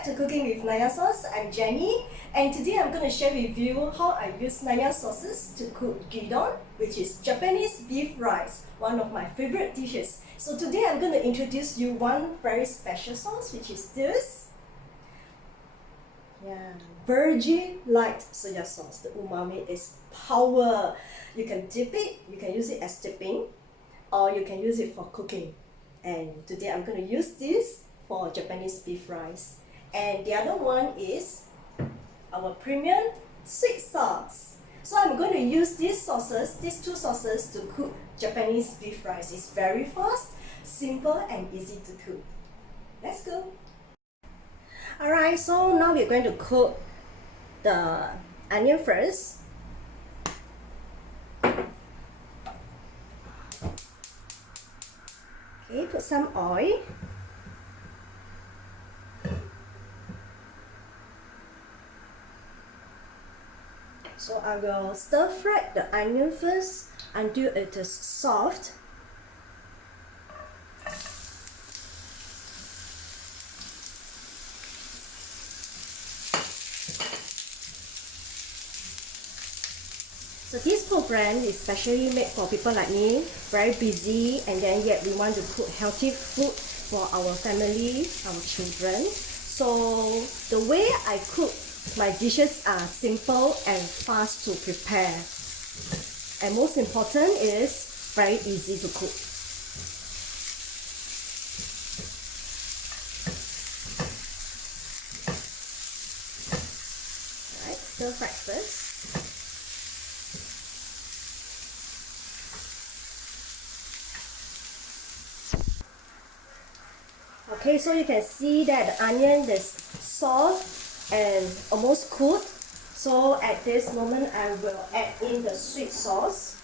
back to Cooking with Naya Sauce. I'm Jenny, and today I'm going to share with you how I use Naya sauces to cook gyudon, which is Japanese beef rice, one of my favorite dishes. So today I'm going to introduce you one very special sauce, which is this. Virgin light soya sauce. The umami is power. You can dip it, you can use it as dipping, or you can use it for cooking. And today I'm going to use this for Japanese beef rice. And the other one is our premium sweet sauce. So I'm going to use these two sauces to cook Japanese beef rice. It's very fast, simple and easy to cook. Let's go. Alright, so now we're going to cook the onion first. Okay, put some oil. So I will stir fry the onion first until it is soft. So this program is specially made for people like me, very busy, and then yet we want to cook healthy food for our family, our children. So the way I cook my dishes are simple and fast to prepare. And most important is very easy to cook. Alright, stir fry first. Okay, so you can see that the onion is soft and almost cooked. So at this moment, I will add in the sweet sauce.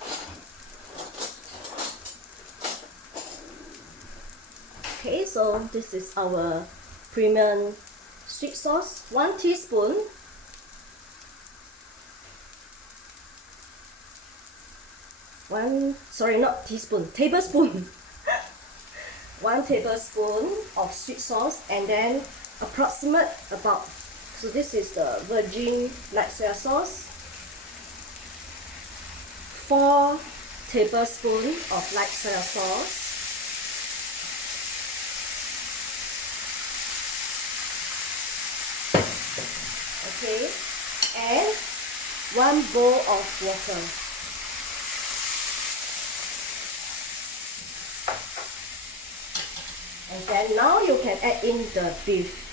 Okay, so this is our premium sweet sauce. 1 teaspoon. Tablespoon. 1 tablespoon of sweet sauce, and then approximate about, so this is the virgin light soya sauce, 4 tablespoons of light soya sauce, okay, and 1 bowl of water. And then now you can add in the beef.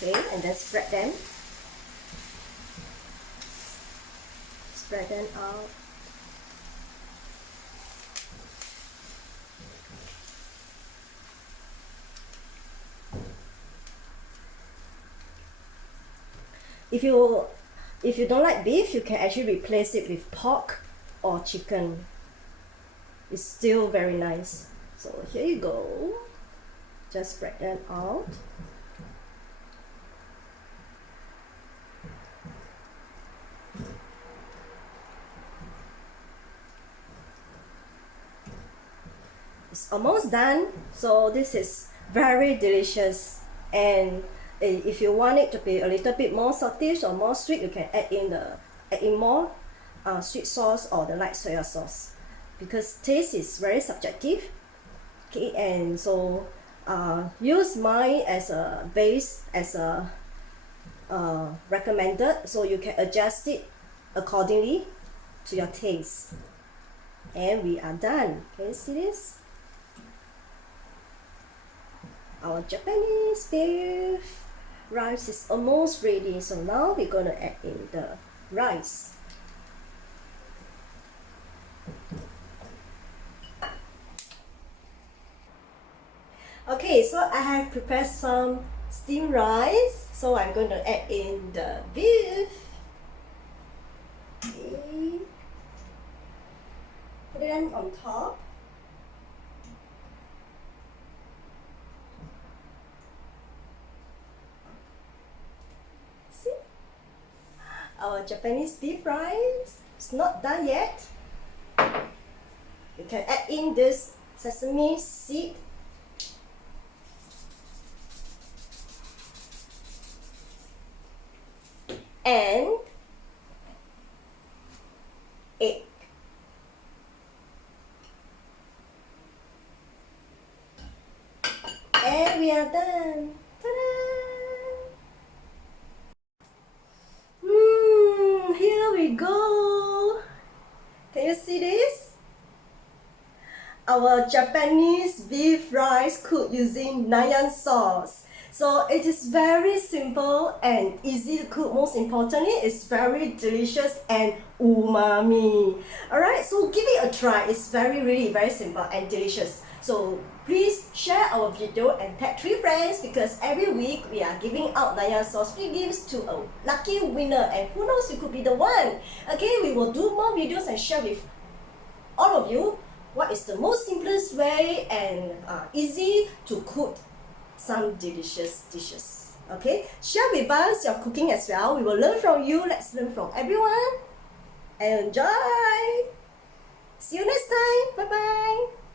Okay, and then spread them. Spread them out. If you don't like beef, you can actually replace it with pork or chicken. It's still very nice. So here you go. Just spread them out. It's almost done. So this is very delicious, and if you want it to be a little bit more saltish or more sweet, you can add in more sweet sauce or the light soya sauce, because taste is very subjective. Okay, and so use mine as a base, as a recommended, so you can adjust it accordingly to your taste. And we are done. Can you see this? Our Japanese beef rice is almost ready. So now we're going to add in the rice. Okay, so I have prepared some steamed rice. So I'm going to add in the beef. Okay. Put it on top. our Japanese beef rice. It's not done yet. You You can add in this sesame seed. And egg. And we are done. Here we go. Can you see this? Our Japanese beef rice cooked using Nyan sauce. So it is very simple and easy to cook. Most importantly, it's very delicious and umami. Alright, so give it a try. It's really very simple and delicious. So please share our video and tag 3 friends, because every week we are giving out Nyan sauce free gifts to a lucky winner, and who knows, you could be the one. Okay, we will do more videos and share with all of you what is the most simplest way and easy to cook some delicious dishes. Okay, share with us your cooking as well. We will learn from you. Let's learn from everyone. Enjoy. See you next time. Bye bye.